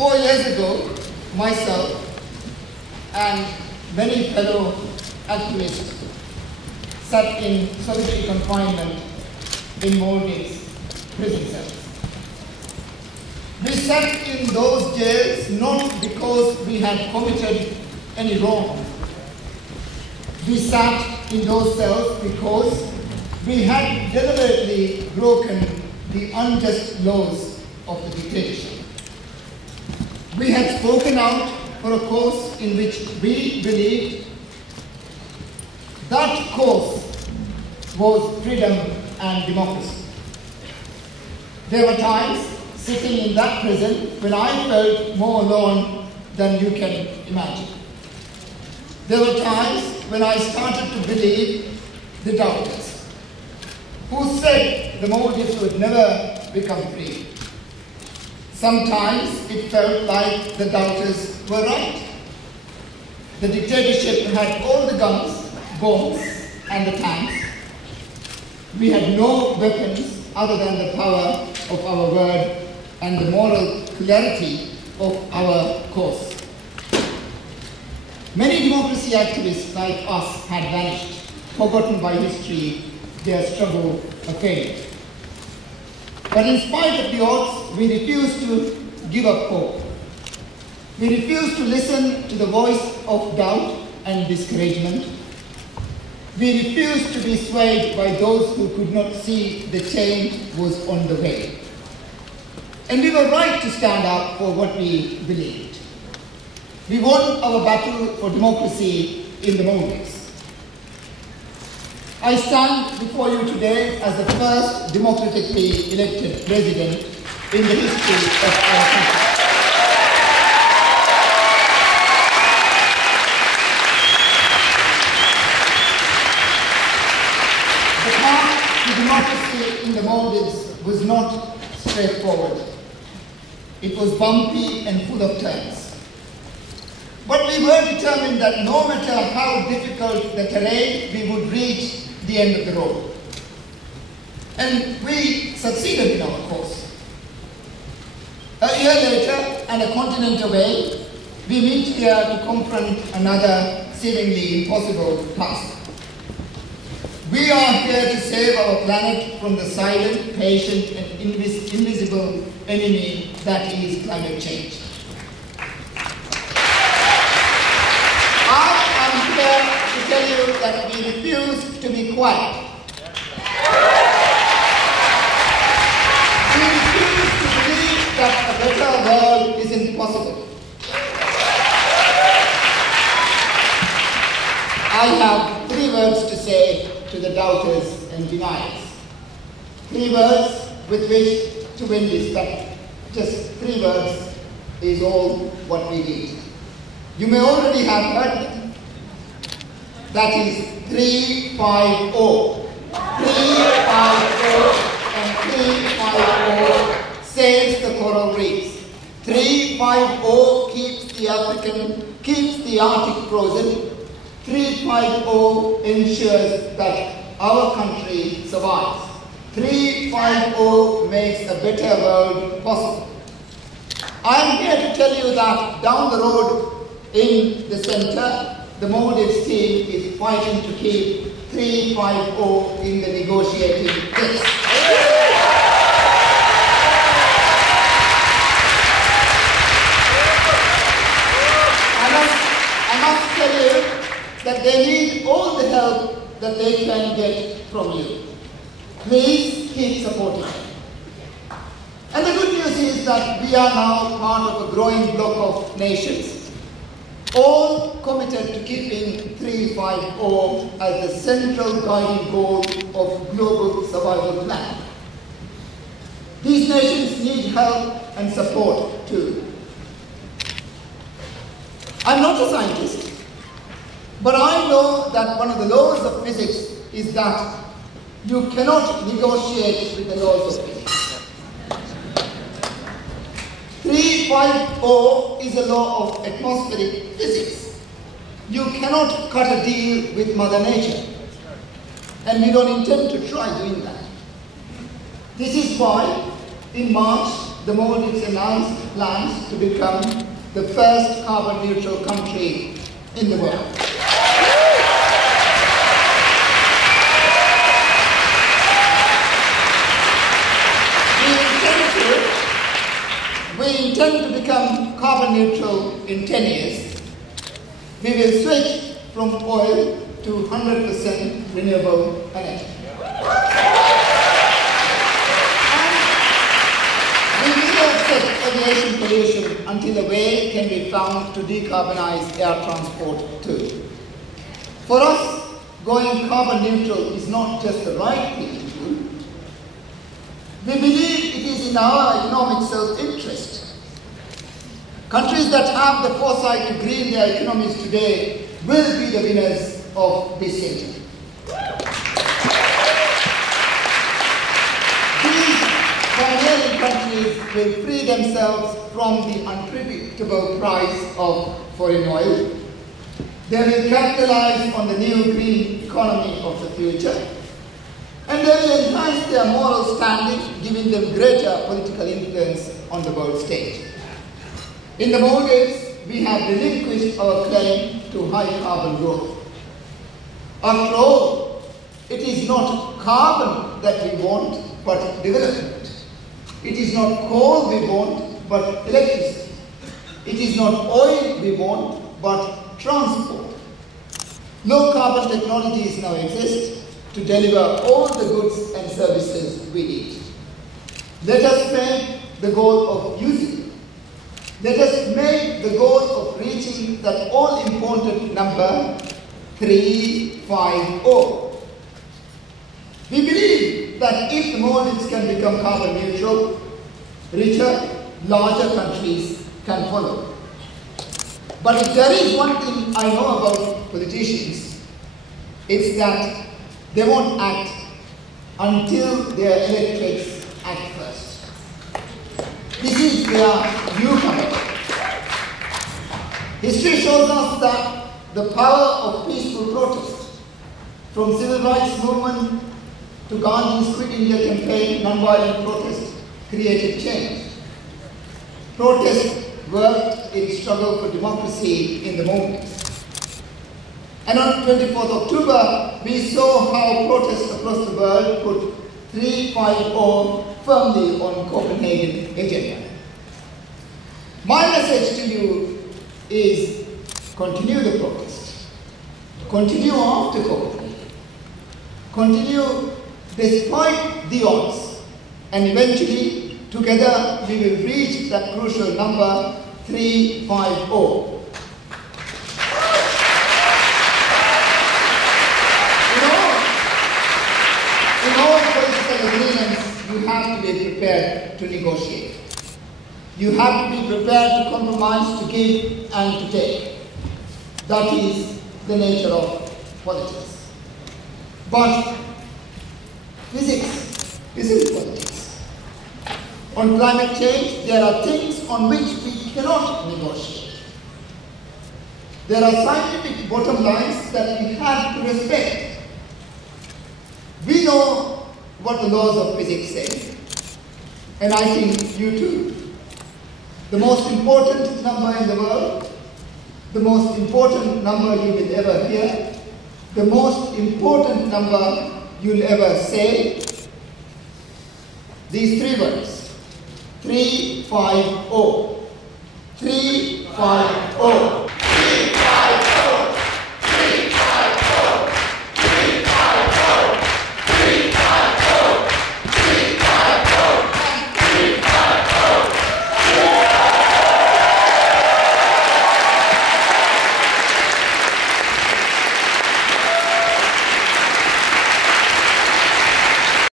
4 years ago, myself and many fellow activists sat in solitary confinement in Maldives prison cells. We sat in those jails not because we had committed any wrong. We sat in those cells because we had deliberately broken the unjust laws of the dictatorship. We had spoken out for a cause in which we believed. That cause was freedom and democracy. There were times sitting in that prison when I felt more alone than you can imagine. There were times when I started to believe the doubters, who said the Maldives would never become free. Sometimes it felt like the doubters were right. The dictatorship had all the guns, bombs, and the tanks. We had no weapons other than the power of our word and the moral clarity of our cause. Many democracy activists like us had vanished, forgotten by history, their struggle a failure. But in spite of the odds, we refused to give up hope. We refused to listen to the voice of doubt and discouragement. We refused to be swayed by those who could not see the change was on the way. And we were right to stand up for what we believed. We won our battle for democracy in the Maldives. I stand before you today as the first democratically elected president in the history of our country. The path to democracy in the Maldives was not straightforward. It was bumpy and full of turns. But we were determined that no matter how difficult the terrain, we would reach the end of the road. And we succeeded in our course. A year later, and a continent away, we meet here to confront another seemingly impossible task. We are here to save our planet from the silent, patient, and invisible enemy that is climate change. I am here to tell you that we refuse to be quiet. We refuse to believe that a better world isn't possible. I have 3 words to say to the doubters and deniers. 3 words with which to win this battle. Just 3 words is all what we need. You may already have heard them. That is 350. 350 and 350 saves the coral reefs. 350 keeps the Arctic frozen. 350 ensures that our country survives. 350 makes a better world possible. I am here to tell you that down the road in the center, the Maldives team is fighting to keep 350 in the negotiating desk. I must tell you that they need all the help that they can get from you. Please keep supporting them. And the good news is that we are now part of a growing bloc of nations, all committed to keeping 350 as the central guiding goal of global survival plan. These nations need help and support too. I'm not a scientist, but I know that one of the laws of physics is that you cannot negotiate with the laws of physics. 350 is a law of atmospheric physics. You cannot cut a deal with Mother Nature, and we don't intend to try doing that. This is why, in March the Maldives announced plans to become the first carbon neutral country in the world. We intend to become carbon neutral in 10 years. We will switch from oil to 100% renewable energy. And we will offset aviation pollution until a way can be found to decarbonize air transport too. For us, going carbon neutral is not just the right thing to do. We believe it is in our economic self-interest. Countries that have the foresight to green their economies today will be the winners of this century. These pioneering countries will free themselves from the unpredictable price of foreign oil. They will capitalize on the new green economy of the future. And they will enhance their moral standing, giving them greater political influence on the world stage. In the Maldives, we have relinquished our claim to high carbon growth. After all, it is not carbon that we want, but development. It is not coal we want, but electricity. It is not oil we want, but transport. Low carbon technologies now exist to deliver all the goods and services we need. Let us make the goal of using them. Let us make the goal of reaching that all-important number 350. We believe that if the Maldives can become carbon neutral, richer, larger countries can follow. But if there is one thing I know about politicians, it's that they won't act until their electorates act first. This is their newcomer. History shows us that the power of peaceful protest, from civil rights movement to Gandhi's Quit India campaign, non-violent protest, created change. Protest worked in struggle for democracy in the Maldives. And on 24th October, we saw how protests across the world put 350 firmly on Copenhagen agenda. My message to you is continue the protest. Continue after Copenhagen. Continue despite the odds. And eventually, together, we will reach that crucial number 350. In all political agreements, you have to be prepared to negotiate. You have to be prepared to compromise, to give and to take. That is the nature of politics. But physics isn't politics. On climate change, there are things on which we cannot negotiate. There are scientific bottom lines that we have to respect. We know what the laws of physics say, and I think you too. The most important number in the world, the most important number you will ever hear, the most important number you'll ever say, these three words, 350, 350.